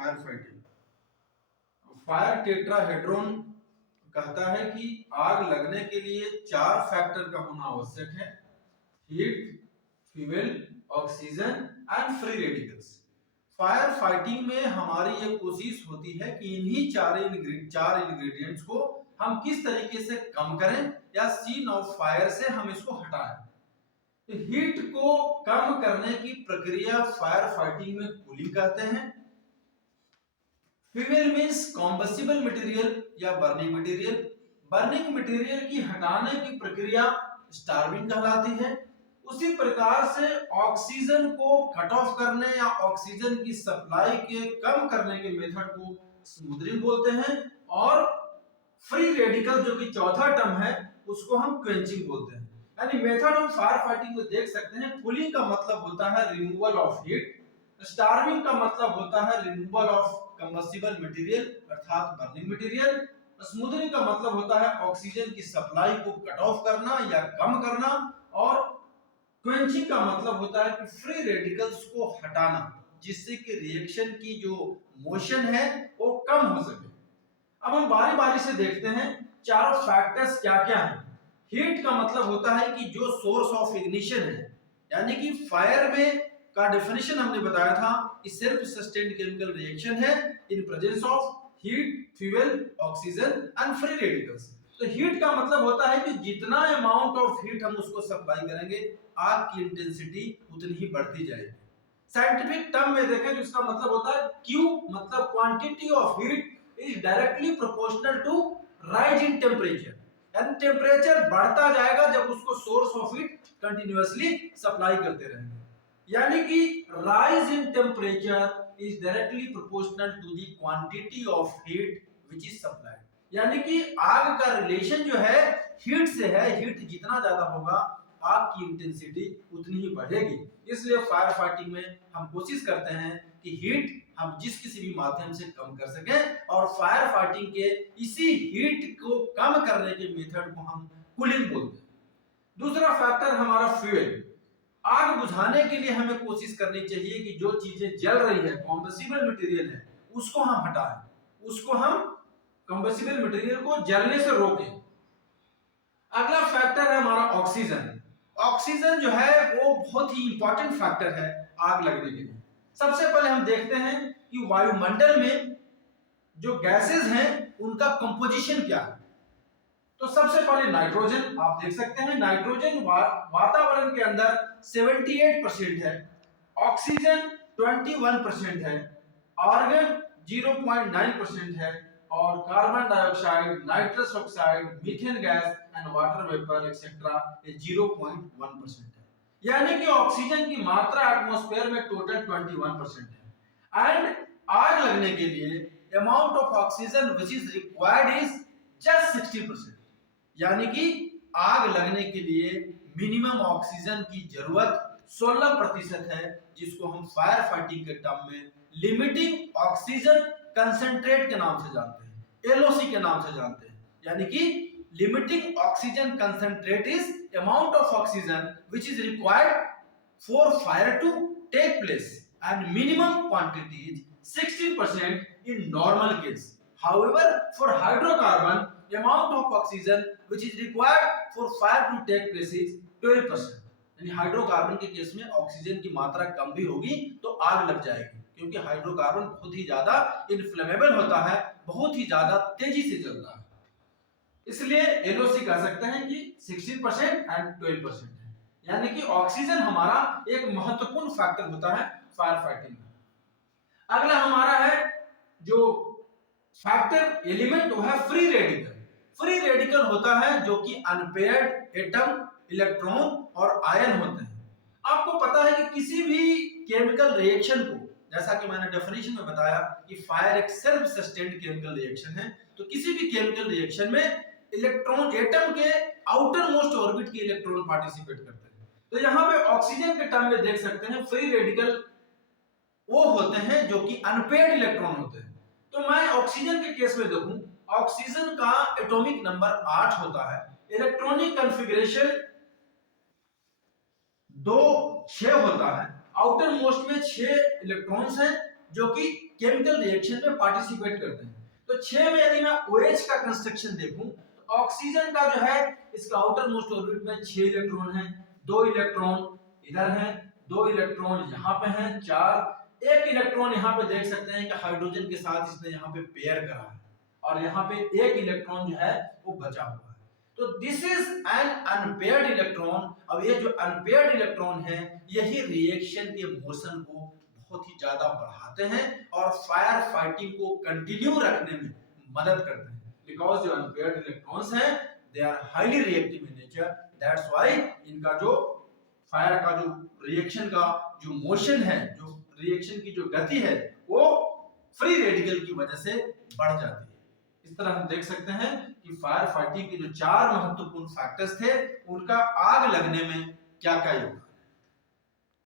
Fire fighting. Fire tetrahedron कहता है कि आग लगने के लिए 4 फैक्टर का होना आवश्यक है: heat, fuel, oxygen and free radicals. Fire fighting में हमारी ये कोशिश होती है कि इन्हीं चार इंग्रेडिएंट्स को हम किस तरीके से कम करें या सीन ऑफ फायर से हम इसको हटाएं। तो हीट को कम करने की प्रक्रिया फायर फाइटिंग में कूलिंग कहते हैं। फ्यूल मींस कॉम्बस्टिबल मटेरियल या बर्निंग मटेरियल। बर्निंग मटेरियल की हटाने की प्रक्रिया स्टार्विंग कहलाती है। उसी प्रकार से ऑक्सीजन को कट ऑफ करने या ऑक्सीजन की सप्लाई के कम करने के मेथड को स्मूदरिंग बोलते हैं। और फ्री रेडिकल जो कि चौथा टर्म है उसको हम क्वेंचिंग बोलते हैं। यानी मेथड ऑफ फायर फाइटिंग में देख सकते हैं, कूलिंग का मतलब होता है रिमूवल ऑफ हीट, स्टार्विंग का मतलब होता है रिमूवल ऑफ कंबस्टिबल मटेरियल अर्थात बर्निंग मटेरियल, स्मूदरिंग का मतलब होता है ऑक्सीजन की सप्लाई को कट ऑफ करना या कम करना, और क्वेंचिंग का मतलब होता है कि फ्री रेडिकल्स को हटाना जिससे कि रिएक्शन की जो मोशन है वो कम हो सके। अब हम बारी बारी से देखते हैं चारों फैक्टर्स क्या क्या हैं। हीट का मतलब होता है कि जो सोर्स ऑफ इग्निशन है, यानी कि फायर में का डेफिनेशन हमने बताया था कि सेल्फ सस्टेन्ड केमिकल रिएक्शन है in presence of heat, fuel, oxygen and free radicals. तो हीट का मतलब होता है कि जितना अमाउंट ऑफ हीट हम उसको सप्लाई करेंगे आग की इंटेंसिटी उतनी ही बढ़ती जाएगी। साइंटिफिक टर्म में देखें तो इसका मतलब होता है Q मतलब quantity of heat is directly proportional to rise in temperature. यानी टेम्परेचर बढ़ता जाएगा जब उसको source of heat continuously supply करते रहेंगे। यानी कि rise in temperature is directly proportional to the quantity of heat which is supplied. यानी कि आग का रिलेशन जो है हीट से है, हीट जितना ज्यादा होगा आग की इंटेंसिटी उतनी ही बढ़ेगी। इसलिए फायर फाइटिंग में हम कोशिश करते हैं कि हीट हम जिस किसी भी माध्यम से कम कर सकें, और फायर फाइटिंग के इसी हीट को कम करने के मेथड को हम कूलिंग बोलते हैं। दूसरा फैक्टर हमारा फ्यूल। आग बुझाने के लिए हमें कोशिश करनी चाहिए कि जो चीजें जल रही है, कॉम्बस्टिबल मटेरियल है, उसको हम हटाएं, उसको हम कॉम्बस्टिबल मटेरियल को जलने से रोकें। अगला फैक्टर है हमारा ऑक्सीजन। ऑक्सीजन जो है वो बहुत ही इंपॉर्टेंट फैक्टर है आग लगने के लिए। सबसे पहले हम देखते हैं कि वायुमंडल में जो गैसेस हैं उनका कंपोजिशन क्या है। तो सबसे पहले नाइट्रोजन आप देख सकते हैं, नाइट्रोजन वातावरण के अंदर 78% है, ऑक्सीजन 21% है, आर्गन 0.9% है, और carbon dioxide, nitrous oxide, methane gas and water vapour etcetera 0.1% है। यानी कि ऑक्सीजन की मात्रा एटमॉस्फेयर में टोटल 21% है। एंड आग लगने के लिए amount of oxygen which is required is just 60%। यानी कि आग लगने के लिए मिनिमम ऑक्सीजन की जरूरत 16% है, जिसको हम फायर फाइटिंग के टर्म में लिमिटिंग ऑक्सीजन कंसंट्रेट के नाम से जानते हैं, LOC के नाम से जानते हैं। यानी कि limiting oxygen concentrate is amount of oxygen which is required for fire to take place and minimum quantity is 60% in normal case. However, for hydrocarbon, the amount of oxygen which is required for fire to take place is 12%. यानी hydrocarbon के case में oxygen की मात्रा कम भी होगी तो आग लग जाएगी, क्योंकि हाइड्रोकार्बन बहुत ही ज्यादा इनफ्लेमेबल होता है, बहुत ही ज्यादा तेजी से जलता है। इसलिए LOC कह सकते हैं कि 60% एंड 12% है। यानी कि ऑक्सीजन हमारा एक महत्वपूर्ण फैक्टर होता है फायर फाइटिंग में। अगला हमारा है जो फैक्टर एलिमेंट वो है फ्री रेडिकल। फ्री रेडिकल होता है जो कि अनपेयर्ड एटम, इलेक्ट्रॉन और आयन होते हैं। आपको पता है कि किसी भी केमिकल रिएक्शन को, जैसा कि मैंने डेफिनेशन में बताया कि फायर एक सेल्फ सस्टेन्ड केमिकल रिएक्शन है, तो किसी भी केमिकल रिएक्शन में इलेक्ट्रॉन एटम के आउटर मोस्ट ऑर्बिट के इलेक्ट्रॉन पार्टिसिपेट करते हैं। तो यहाँ पे ऑक्सीजन के टर्म में देख सकते हैं फ्री रेडिकल वो होते हैं जो कि अनपेयर्ड इलेक्ट्रॉन होते हैं। तो मैं ऑक्सीजन के केस में देखूं, ऑक्सीजन का एटॉमिक नंबर 8 होता है, इलेक्ट्रॉनिक कॉन्फ़िगरेशन 2 6 होता है, आउटर मोस्ट में 6 इलेक्ट्रॉन्स हैं जो कि केमिकल रिएक्शन में पार्टिसिपेट करते हैं। तो 6 में यदि मैं OH का कंस्ट्रक्शन देखूं तो ऑक्सीजन का जो है इसका आउटर मोस्ट ऑर्बिट में 6 इलेक्ट्रॉन है, 2 इलेक्ट्रॉन इधर हैं, 2 इलेक्ट्रॉन यहाँ पे हैं, 4, 1 इलेक्ट्रॉन यहाँ पे देख सकते हैं कि हाइड्रोजन के साथ इसने यहाँ पे पेयर करा है और यहाँ पे 1 इलेक्ट्रॉन जो है वो बचा हुआ है। तो this is an unpaired electron. अब ये जो अनपेयर्ड इलेक्ट्रॉन है यही रिएक्शन के मोशन को बहुत ही ज्यादा बढ़ाते हैं और फायर फाइटिंग को कंटिन्यू रखने में मदद करते हैं। बिकॉज जो अनपेयर्ड इलेक्ट्रॉन्स हैं they are highly reactive in nature, that's why इनका जो फायर का जो रिएक्शन का जो मोशन है, जो रिएक्शन की जो गति है वो फ्री रेडिकल की वजह से बढ़ जाती है। इस तरह हम देख सकते हैं कि फायर फाइटिंग के जो 4 महत्वपूर्ण फैक्टर्स थे उनका आग लगने में क्या क्या योगदान